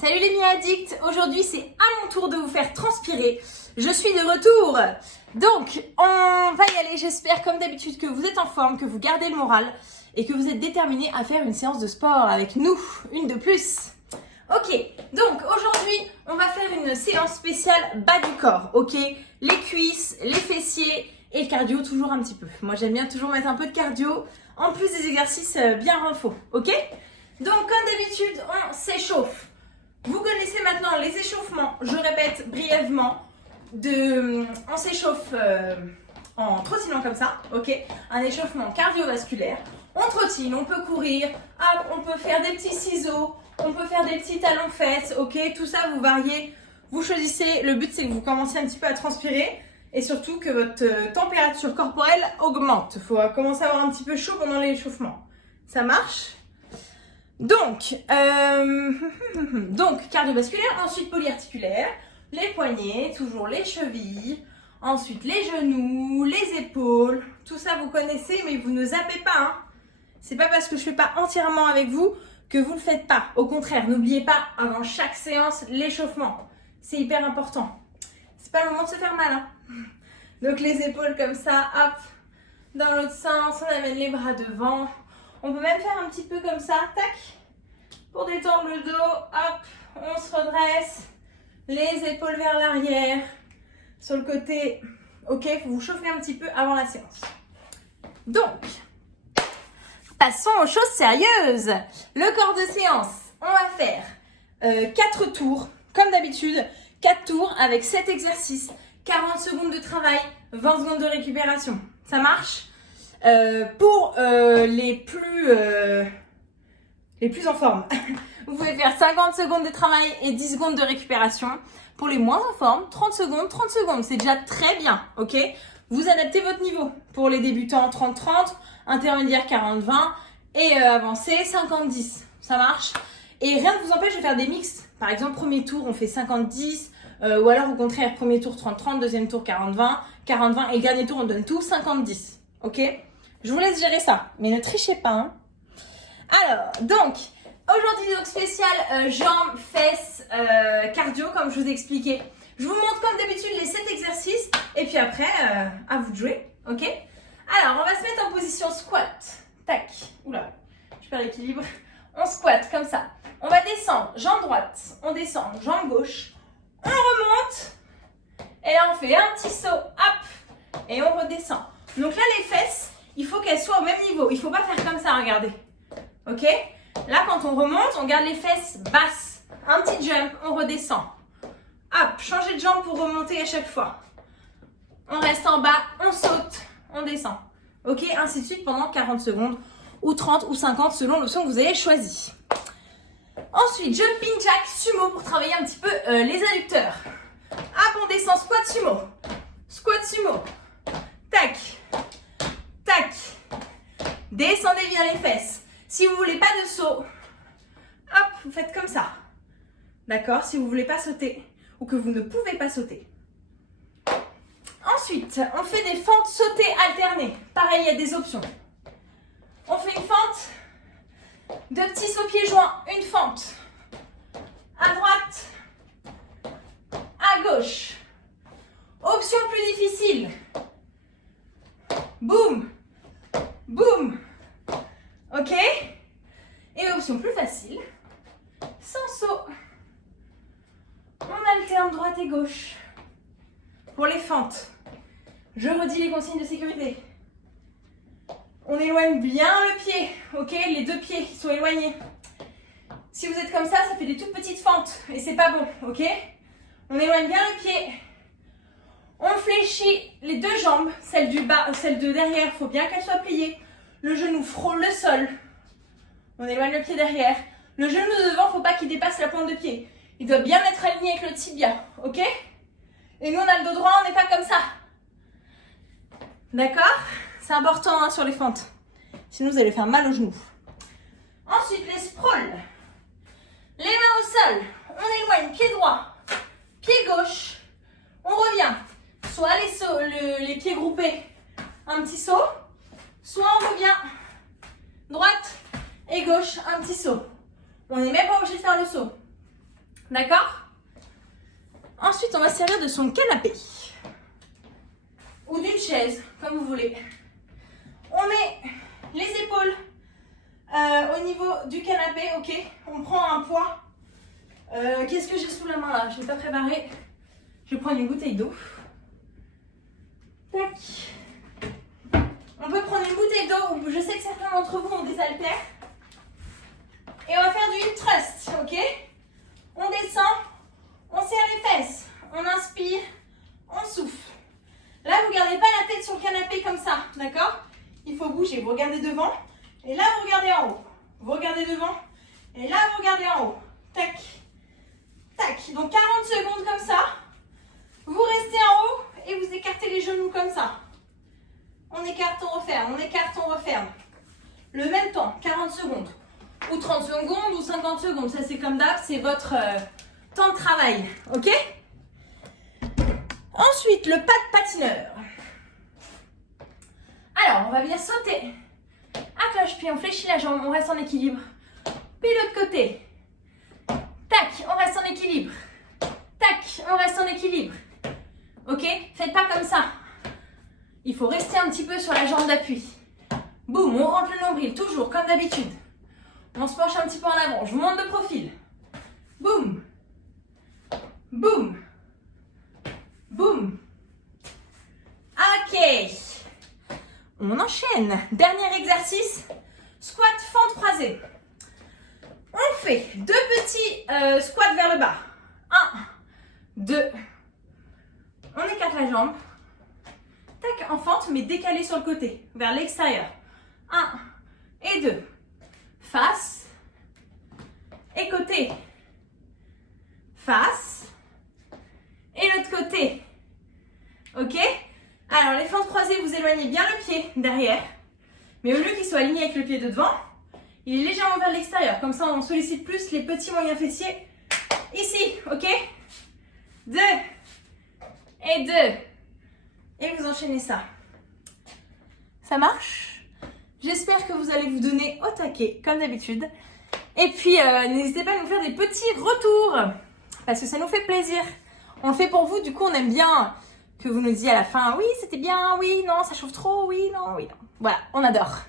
Salut les mi-addicts, aujourd'hui c'est à mon tour de vous faire transpirer. Je suis de retour. Donc on va y aller, j'espère comme d'habitude que vous êtes en forme, que vous gardez le moral et que vous êtes déterminés à faire une séance de sport avec nous, une de plus. Ok, donc aujourd'hui on va faire une séance spéciale bas du corps, ok? Les cuisses, les fessiers et le cardio toujours un petit peu. Moi j'aime bien toujours mettre un peu de cardio, en plus des exercices bien renfaux, ok? Donc comme d'habitude on s'échauffe. Vous connaissez maintenant les échauffements, je répète brièvement, on s'échauffe en trottinant comme ça, ok? Un échauffement cardiovasculaire. On trottine, on peut courir, hop, on peut faire des petits ciseaux, on peut faire des petits talons-fesses, ok? Tout ça, vous variez, vous choisissez. Le but, c'est que vous commenciez un petit peu à transpirer et surtout que votre température corporelle augmente. Il faut commencer à avoir un petit peu chaud pendant l'échauffement. Ça marche? Donc cardiovasculaire, ensuite polyarticulaire, les poignets, toujours les chevilles, ensuite les genoux, les épaules, tout ça vous connaissez, mais vous ne zappez pas, hein. C'est pas parce que je fais pas entièrement avec vous que vous le faites pas. Au contraire, n'oubliez pas avant chaque séance l'échauffement. C'est hyper important. C'est pas le moment de se faire mal, hein. Donc les épaules comme ça, hop, dans l'autre sens, on amène les bras devant. On peut même faire un petit peu comme ça, tac, pour détendre le dos, hop, on se redresse, les épaules vers l'arrière, sur le côté, ok, il faut vous chauffer un petit peu avant la séance. Donc, passons aux choses sérieuses. Le corps de séance, on va faire 4 tours, comme d'habitude, 4 tours avec 7 exercices, 40 secondes de travail, 20 secondes de récupération. Ça marche? Pour les plus en forme, vous pouvez faire 50 secondes de travail et 10 secondes de récupération. Pour les moins en forme, 30 secondes, c'est déjà très bien, ok? Vous adaptez votre niveau. Pour les débutants, 30-30, intermédiaire 40-20 et avancé 50-10, ça marche? Et rien ne vous empêche de faire des mix. Par exemple, premier tour, on fait 50-10, ou alors au contraire, premier tour 30-30, deuxième tour 40-20, 40-20 et le dernier tour, on donne tout 50-10, ok? Je vous laisse gérer ça, mais ne trichez pas, hein. Alors, donc, aujourd'hui, donc spécial jambes, fesses, cardio, comme je vous ai expliqué. Je vous montre comme d'habitude les 7 exercices, et puis après, à vous de jouer, ok? Alors, on va se mettre en position squat. Tac, oula, je perds l'équilibre. On squatte comme ça. On va descendre, jambe droite, on descend, jambe gauche, on remonte, et là, on fait un petit saut, hop, et on redescend. Donc là, les fesses, il faut qu'elles soient au même niveau. Il ne faut pas faire comme ça, regardez. Ok? Là, quand on remonte, on garde les fesses basses. Un petit jump, on redescend. Hop, changer de jambe pour remonter à chaque fois. On reste en bas, on saute, on descend. Ok? Ainsi de suite pendant 40 secondes, ou 30 ou 50 selon l'option que vous avez choisie. Ensuite, jumping jack sumo pour travailler un petit peu les adducteurs. Hop, on descend, squat sumo. Squat sumo. Tac. Tac. Descendez bien les fesses. Si vous ne voulez pas de saut, hop, vous faites comme ça. D'accord? Si vous ne voulez pas sauter ou que vous ne pouvez pas sauter. Ensuite, on fait des fentes sautées alternées. Pareil, il y a des options. On fait une fente, 2 petits sauts pieds joints, une fente. À droite, à gauche. Option plus difficile. Boum, boum, ok? Et option plus facile, sans saut. On alterne droite et gauche. Pour les fentes, je redis les consignes de sécurité. On éloigne bien le pied, ok? Les 2 pieds qui sont éloignés. Si vous êtes comme ça fait des toutes petites fentes et c'est pas bon, ok? On éloigne bien le pied. On fléchit les 2 jambes, celle du bas, celle de derrière, il faut bien qu'elle soit pliée. Le genou frôle le sol. On éloigne le pied derrière. Le genou de devant, il ne faut pas qu'il dépasse la pointe de pied. Il doit bien être aligné avec le tibia, ok? Et nous, on a le dos droit, on n'est pas comme ça. D'accord? C'est important hein, sur les fentes. Sinon, vous allez faire mal aux genoux. Ensuite, les sprawls. Les mains au sol. On éloigne pied droit, pied gauche. On revient. Soit les pieds groupés, un petit saut. Soit on revient droite et gauche, un petit saut. On n'est même pas obligé de faire le saut. D'accord? Ensuite, on va se servir de son canapé. Ou d'une chaise, comme vous voulez. On met les épaules au niveau du canapé, ok? On prend un poids. Qu'est-ce que j'ai sous la main là? Je n'ai pas préparé. Je vais prendre une bouteille d'eau. Tac. On peut prendre une bouteille d'eau. Je sais que certains d'entre vous ont des haltères. Et on va faire du hip thrust, ok? On descend, on serre les fesses, on inspire, on souffle. Là, vous ne gardez pas la tête sur le canapé comme ça, d'accord? Il faut bouger. Vous regardez devant, et là, vous regardez en haut. Vous regardez devant, et là, vous regardez en haut. Tac, tac. Donc, 40 secondes comme ça. Vous restez en haut et vous écartez les genoux comme ça. On écarte, on referme, on écarte, on referme. Le même temps, 40 secondes. Ou 30 secondes, ou 50 secondes. Ça, c'est comme d'hab, c'est votre temps de travail. Ok? Ensuite, le pas de patineur. Alors, on va venir sauter à cloche-pied. On fléchit la jambe, on reste en équilibre. Puis l'autre côté. Tac, on reste en équilibre. Tac, on reste en équilibre. Ok? Faites pas comme ça. Il faut rester un petit peu sur la jambe d'appui. Boum, on rentre le nombril, toujours, comme d'habitude. On se penche un petit peu en avant. Je vous montre de profil. Boum. Boum. Boum. Ok. On enchaîne. Dernier exercice. Squat fente croisée. On fait deux petits squats vers le bas. 1, 2. On écarte la jambe. Tac, en fente, mais décalé sur le côté, vers l'extérieur. 1 et 2. Face et côté. Face et l'autre côté. Ok? Alors, les fentes croisées, vous éloignez bien le pied derrière. Mais au lieu qu'il soit aligné avec le pied de devant, il est légèrement vers l'extérieur. Comme ça, on sollicite plus les petits moyens fessiers. Ici, ok? 2 et 2. Et vous enchaînez ça. Ça marche? J'espère que vous allez vous donner au taquet, comme d'habitude. Et puis, n'hésitez pas à nous faire des petits retours. Parce que ça nous fait plaisir. On le fait pour vous, du coup, on aime bien que vous nous disiez à la fin, oui, c'était bien, oui, non, ça chauffe trop, oui, non, oui, non. Voilà, on adore.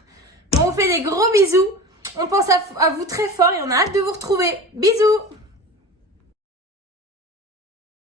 On vous fait des gros bisous. On pense à vous très fort et on a hâte de vous retrouver. Bisous!